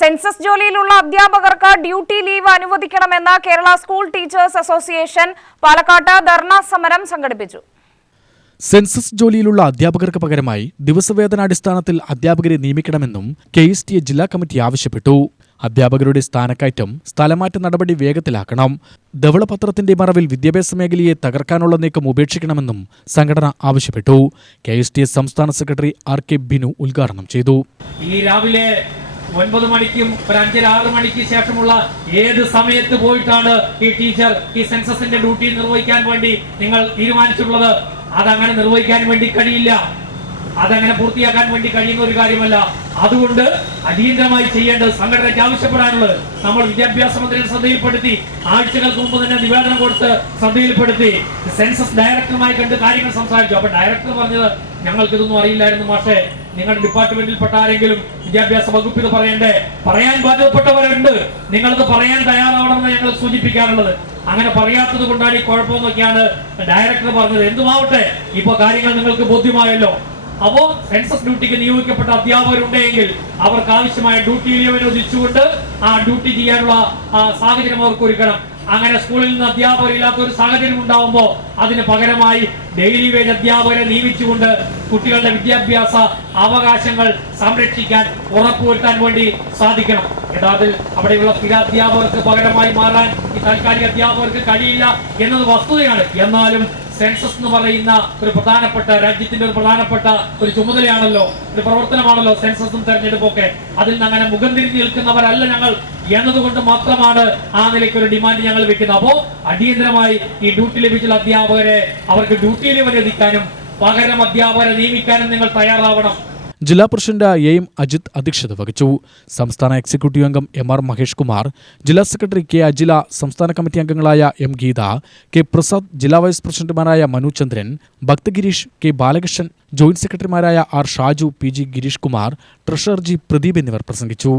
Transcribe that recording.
Census ജോലിയിലുള്ള അധ്യാപകർക്ക് duty leave അനുവദിക്കണമെന്ന് Kerala school teachers association പാലക്കാട്ട് ധർണാ സമരം സംഘടിപ്പിച്ചു. സെൻസസ് ജോലിയിലുള്ള അധ്യാപകർക്ക് പകരമായി ദിവസവേതനാടിസ്ഥാനത്തിൽ അധ്യാപകരെ നിയമിക്കണമെന്നും KSTA ജില്ലാ കമ്മിറ്റി ആവശ്യപ്പെട്ടു. അധ്യാപകരുടെ സ്ഥാനക്കയറ്റം, സ്ഥലമാറ്റ നടപടി വേഗത്തിലാക്കണം. ധവളപത്രത്തിന്റെ മറവിൽ വിദ്യാഭ്യാസ മേഖലയെ തകർക്കാനുള്ള നീക്കം ഉപേക്ഷിക്കണമെന്നും സംഘടന ആവശ്യപ്പെട്ടു. KSTA സംസ്ഥാന സെക്രട്ടറി RK ബിനു ഉദ്ഘാടനം ചെയ്തു. ഈ രാവിലെ 9 മണിക്കും ഒരു 5-6 മണിക്ക് ശേഷമുള്ള ഏത് സമയത്ത് പോയിട്ടാണ് ഈ ടീച്ചർ ഈ സെൻസസിന്റെ ഡ്യൂട്ടി നിർവഹിക്കാൻ വേണ്ടി നിങ്ങൾ തീരുമാനിച്ചിട്ടുള്ളത്? അതങ്ങനെ നിർവഹിക്കാൻ വേണ്ടി കഴിയില്ല. അതങ്ങനെ പൂർത്തിയാക്കാൻ വേണ്ടി കഴിയുന്ന ഒരു കാര്യമല്ല. അതുകൊണ്ട് അടിയന്തരമായി ചെയ്യേണ്ടത് സംഘടനയ്ക്ക് ആവശ്യപ്പെടാനുള്ളത് നമ്മൾ വിദ്യാഭ്യാസ മന്ത്രിയെ ശ്രദ്ധയിൽപ്പെടുത്തി, ആഴ്ചകൾക്ക് മുമ്പ് തന്നെ നിവേദനം കൊടുത്ത് ശ്രദ്ധയിൽപ്പെടുത്തി, സെൻസസ് ഡയറക്ടറുമായി കണ്ട് കാര്യങ്ങൾ സംസാരിച്ചു. അപ്പൊ ഡയറക്ടർ പറഞ്ഞത് ഞങ്ങൾക്കിതൊന്നും അറിയില്ലായിരുന്നു മാഷേ, നിങ്ങളുടെ ഡിപ്പാർട്ട്മെന്റിൽപ്പെട്ട ആരെങ്കിലും വിദ്യാഭ്യാസ വകുപ്പ് ഇത് പറയണ്ടേ? പറയാൻ ബാധ്യതപ്പെട്ടവരുണ്ട്, നിങ്ങളത് പറയാൻ തയ്യാറാവണമെന്ന് ഞങ്ങൾ സൂചിപ്പിക്കാനുള്ളത്. അങ്ങനെ പറയാത്തത് കൊണ്ടാണ് ഈ കുഴപ്പമെന്നൊക്കെയാണ് ഡയറക്ടർ പറഞ്ഞത്. എന്തുമാവട്ടെ, ഇപ്പൊ കാര്യങ്ങൾ നിങ്ങൾക്ക് ബോധ്യമായല്ലോ. അപ്പോ സെൻസസ് ഡ്യൂട്ടിക്ക് നിയോഗിക്കപ്പെട്ട അധ്യാപകരുണ്ടെങ്കിൽ അവർക്ക് ആവശ്യമായ ഡ്യൂട്ടി ലീവ് അനുവദിച്ചുകൊണ്ട് ആ ഡ്യൂട്ടി ചെയ്യാനുള്ള സാഹചര്യം അവർക്ക് ഒരുക്കണം. അങ്ങനെ സ്കൂളിൽ നിന്ന് അധ്യാപകരില്ലാത്ത ഒരു സാഹചര്യം ഉണ്ടാവുമ്പോൾ അതിന് പകരമായി ഡെയിലി വേജ് അധ്യാപകരെ നിയമിച്ചുകൊണ്ട് കുട്ടികളുടെ വിദ്യാഭ്യാസ അവകാശങ്ങൾ സംരക്ഷിക്കാൻ ഉറപ്പുവരുത്താൻ വേണ്ടി സാധിക്കണം. യഥാർത്ഥത്തിൽ അവിടെയുള്ള സ്ഥിര അധ്യാപകർക്ക് പകരമായി മാറാൻ ഈ താൽക്കാലിക അധ്യാപകർക്ക് കഴിയില്ല എന്നത് വസ്തുതയാണ്. എന്നാലും സെൻസസ് എന്ന് പറയുന്ന ഒരു പ്രധാനപ്പെട്ട രാജ്യത്തിന്റെ ഒരു പ്രധാനപ്പെട്ട ഒരു ചുമതലയാണല്ലോ, ഒരു പ്രവർത്തനമാണല്ലോ സെൻസസും തെരഞ്ഞെടുപ്പൊക്കെ. അതിൽ നിന്ന് അങ്ങനെ മുഖം തിരിഞ്ഞു നിൽക്കുന്നവരല്ല ഞങ്ങൾ എന്നതുകൊണ്ട് മാത്രമാണ് ആ നിലയ്ക്ക് ഒരു ഡിമാൻഡ് ഞങ്ങൾ വെക്കുന്നത്. അപ്പോ അടിയന്തരമായി ഈ ഡ്യൂട്ടി ലഭിച്ചുള്ള അധ്യാപകരെ അവർക്ക് ഡ്യൂട്ടി ലീവ് അനുവദിക്കാനും പകരം അധ്യാപകരെ നിയമിക്കാനും നിങ്ങൾ തയ്യാറാവണം. ജില്ലാ പ്രസിഡന്റ് AM അജിത് അധ്യക്ഷത വഹിച്ചു. സംസ്ഥാന എക്സിക്യൂട്ടീവ് അംഗം MR മഹേഷ് കുമാർ, ജില്ലാ സെക്രട്ടറി K അജില, സംസ്ഥാന കമ്മിറ്റി അംഗങ്ങളായ M ഗീത, K പ്രസാദ്, ജില്ലാ വൈസ് പ്രസിഡന്റുമാരായ മനു ചന്ദ്രൻ, ഭക്ത് ഗിരീഷ്, K ബാലകൃഷ്ണൻ, ജോയിന്റ് സെക്രട്ടറിമാരായ R Shaju, PG Girish Kumar, treasurer G Pradeep എന്നിവർ പ്രസംഗിച്ചു.